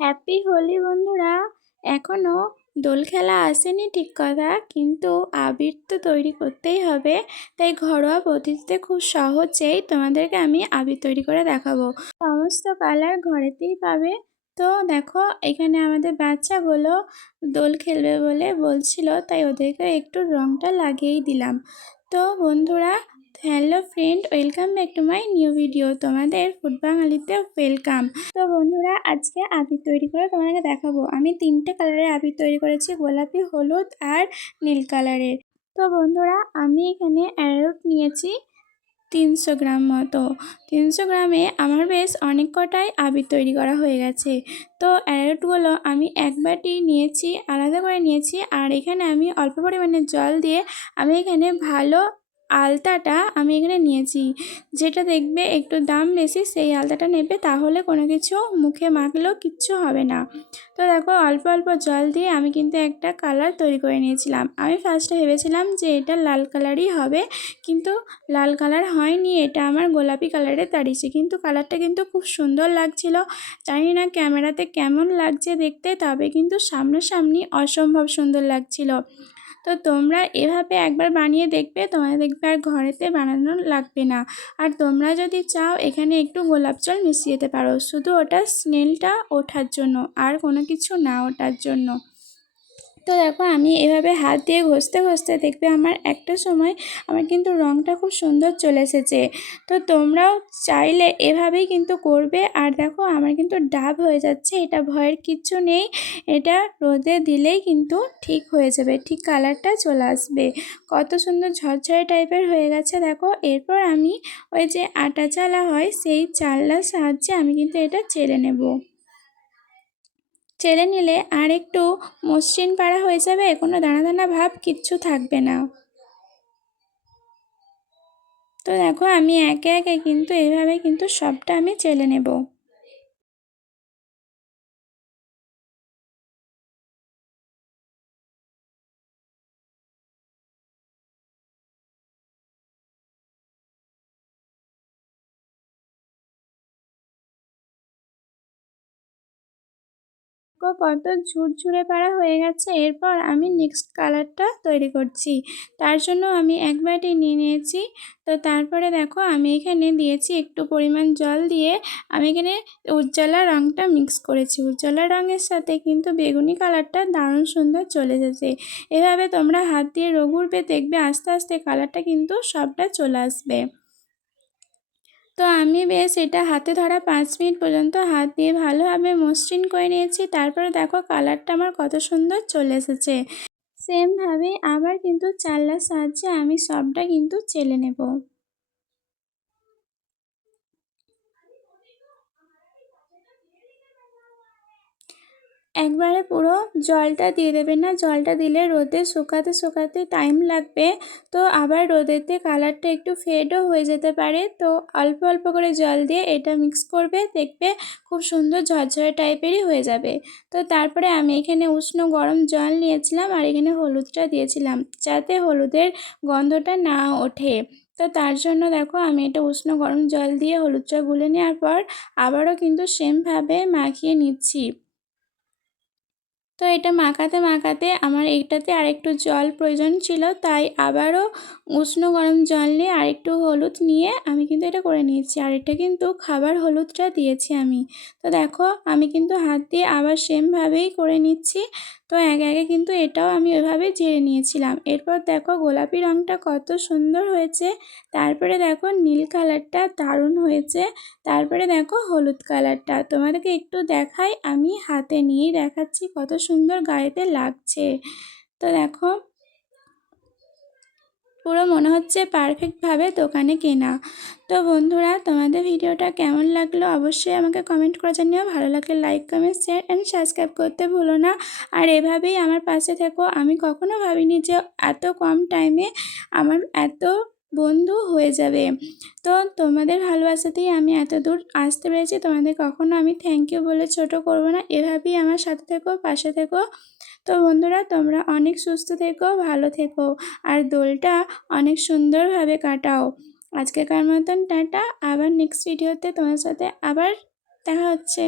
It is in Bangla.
হ্যাপি হোলি বন্ধুরা। এখনো দোল খেলা আসেনি ঠিক কথা, কিন্তু আবির তো তৈরি করতেই হবে। তাই ঘরোয়া পদ্ধতিতে খুব সহজেই তোমাদেরকে আমি আবির তৈরি করে দেখাবো। সমস্ত কালার ঘরেতেই পাবে। তো দেখো, এখানে আমাদের বাচ্চাগুলো দোল খেলবে বলে বলছিল, তাই ওদেরকে একটু রংটা লাগিয়েই দিলাম। তো বন্ধুরা, hello friend, welcome back to my new video. তোমাদের ফুড বাঙালিতে ওয়েলকাম। তো বন্ধুরা, আজকে আবির তৈরি করে তোমাদেরকে দেখাবো। আমি 3টে কালারের আবির তৈরি করেছি, গোলাপি, হলুদ আর নীল কালারের। তো বন্ধুরা, আমি এখানে অ্যারোট নিয়েছি 300 গ্রাম মতো। 300 গ্রামে আমার বেশ অনেক কটাই আবির তৈরি করা হয়ে গেছে। তো অ্যারোটগুলো আমি এক বাটি নিয়েছি, আলাদা করে নিয়েছি। আর এখানে আমি অল্প পরিমাণে জল দিয়ে আমি এখানে ভালো আলতাটা আমি এখানে নিয়েছি। যেটা দেখবে একটু দাম বেশি, সেই আলতাটা নেবে, তাহলে কোনো কিছু মুখে মাখলেও কিচ্ছু হবে না। তো দেখো, অল্প অল্প জল দিয়ে আমি কিন্তু একটা কালার তৈরি করে নিয়েছিলাম। আমি ফার্স্টে ভেবেছিলাম যে এটা লাল কালারই হবে, কিন্তু লাল কালার হয়নি, এটা আমার গোলাপি কালারে দাঁড়িয়েছে। কিন্তু কালারটা কিন্তু খুব সুন্দর লাগছিল। জানি না ক্যামেরাতে কেমন লাগছে দেখতে, তবে কিন্তু সামনাসামনি অসম্ভব সুন্দর লাগছিল। তো তোমরা এভাবে একবার বানিয়ে দেখবে, তোমাদের দেখবে আর ঘরেতে বানানো লাগবে না। আর তোমরা যদি চাও এখানে একটু গোলাপ জল মিশিয়ে দিতে পারো, শুধু ওটা স্মেলটা ওঠার জন্য, আর কোনো কিছু না ওঠার জন্য। তো দেখো, আমি এভাবে হাত দিয়ে ঘষতে ঘষতে দেখবে আমার একটা সময় আমার কিন্তু রঙটা খুব সুন্দর চলে এসেছে। তো তোমরাও চাইলে এভাবেই কিন্তু করবে। আর দেখো, আমার কিন্তু ডাব হয়ে যাচ্ছে, এটা ভয়ের কিচ্ছু নেই। এটা রোদে দিলেই কিন্তু ঠিক হয়ে যাবে, ঠিক কালারটা চলে আসবে। কত সুন্দর ঝরঝরে টাইপের হয়ে গেছে দেখো। এরপর আমি ওই যে আটা চালা হয়, সেই চালনার সাহায্যে আমি কিন্তু এটা চেলে নেব। চেলে নিলে আর একটু মসৃণ পাড়া হয়ে যাবে, কোনো দানা দানা ভাব কিচ্ছু থাকবে না। তো দেখো, আমি একে একে কিন্তু এইভাবে কিন্তু সবটা আমি চেলে নেব। কত ঝুরঝুরে পাড়া হয়ে গেছে। এরপর আমি নেক্সট কালারটা তৈরি করছি। তার জন্য আমি এক বাটি নিয়ে নিয়েছি। তো তারপরে দেখো, আমি এখানে দিয়েছি একটু পরিমাণ জল দিয়ে আমি এখানে উজ্জ্বলা রঙটা মিক্স করেছি। উজ্জ্বলা রঙের সাথে কিন্তু বেগুনি কালারটা দারুণ সুন্দর চলে এসেছে। এভাবে তোমরা হাত দিয়ে রগড়বে, দেখবে আস্তে আস্তে কালারটা কিন্তু সবটা চলে আসবে। তো আমি বেশ এটা হাতে ধরা 5 মিনিট পর্যন্ত হাত দিয়ে ভালোভাবে মসৃণ করে নিয়েছি। তারপরে দেখো, কালারটা আমার কত সুন্দর চলে এসেছে। সেমভাবে আবার কিন্তু চালনার সাহায্যে আমি সবটা কিন্তু চেলে নেব। একবারে পুরো জলটা দিয়ে দেবেন না, জলটা দিলে রোদে শুকাতে শুকাতে টাইম লাগবে। তো আবার রোদেতে কালারটা একটু ফেডও হয়ে যেতে পারে। তো অল্প অল্প করে জল দিয়ে এটা মিক্স করবে, দেখবে খুব সুন্দর ঝরঝরে টাইপেরই হয়ে যাবে। তো তারপরে আমি এখানে উষ্ণ গরম জল নিয়েছিলাম, আর এখানে হলুদটা দিয়েছিলাম, যাতে হলুদের গন্ধটা না ওঠে। তো তার জন্য দেখো, আমি এটা উষ্ণ গরম জল দিয়ে হলুদটা গুলে নেওয়ার পর আবারও কিন্তু সেমভাবে মাখিয়ে নিচ্ছি। তো এটা মাখাতে মাখাতে আমার এইটাতে আরেকটু জল প্রয়োজন ছিল, তাই আবারও উষ্ণ গরম জল নিয়ে আরেকটু হলুদ নিয়ে আমি কিন্তু এটা করে নিয়েছি। আর এটা কিন্তু খাবার হলুদটা দিয়েছি আমি। তো দেখো, আমি কিন্তু হাত দিয়ে আবার সেমভাবেই করে নিচ্ছি। তো একে একে কিন্তু এটাও আমি ওইভাবে ঝেড়ে নিয়েছিলাম। এরপর দেখো, গোলাপি রঙটা কত সুন্দর হয়েছে। তারপরে দেখো, নীল কালারটা দারুণ হয়েছে। তারপরে দেখো, হলুদ কালারটা তোমাদেরকে একটু দেখাই, আমি হাতে নিয়েই দেখাচ্ছি কত সুন্দর গায়েতে লাগছে। তো দেখো, পুরো মনে হচ্ছে পারফেক্টভাবে দোকানে কেনা। তো বন্ধুরা, তোমাদের ভিডিওটা কেমন লাগলো অবশ্যই আমাকে কমেন্ট করে জানিও। ভালো লাগলে like, comment, share and subscribe করতে ভুলো না। আর এভাবেই আমার পাশে থেকো। আমি কখনো ভাবিনি যে এত কম টাইমে আমার এত বন্ধু হয়ে যাবে। তো তোমাদের ভালোবাসাতেই আমি এত দূর আসতে পেরেছি। তোমাদের কখনো আমি থ্যাংক ইউ বলে ছোট করব না। এভাবেই আমার সাথে থেকো, পাশে থেকো। তো বন্ধুরা, তোমরা অনেক সুস্থ থেকো, ভালো থেকো, আর দোলটা অনেক সুন্দরভাবে কাটাও। আজকেকার মতন টাটা। আবার নেক্সট ভিডিওতে তোমার সাথে আবার দেখা হচ্ছে।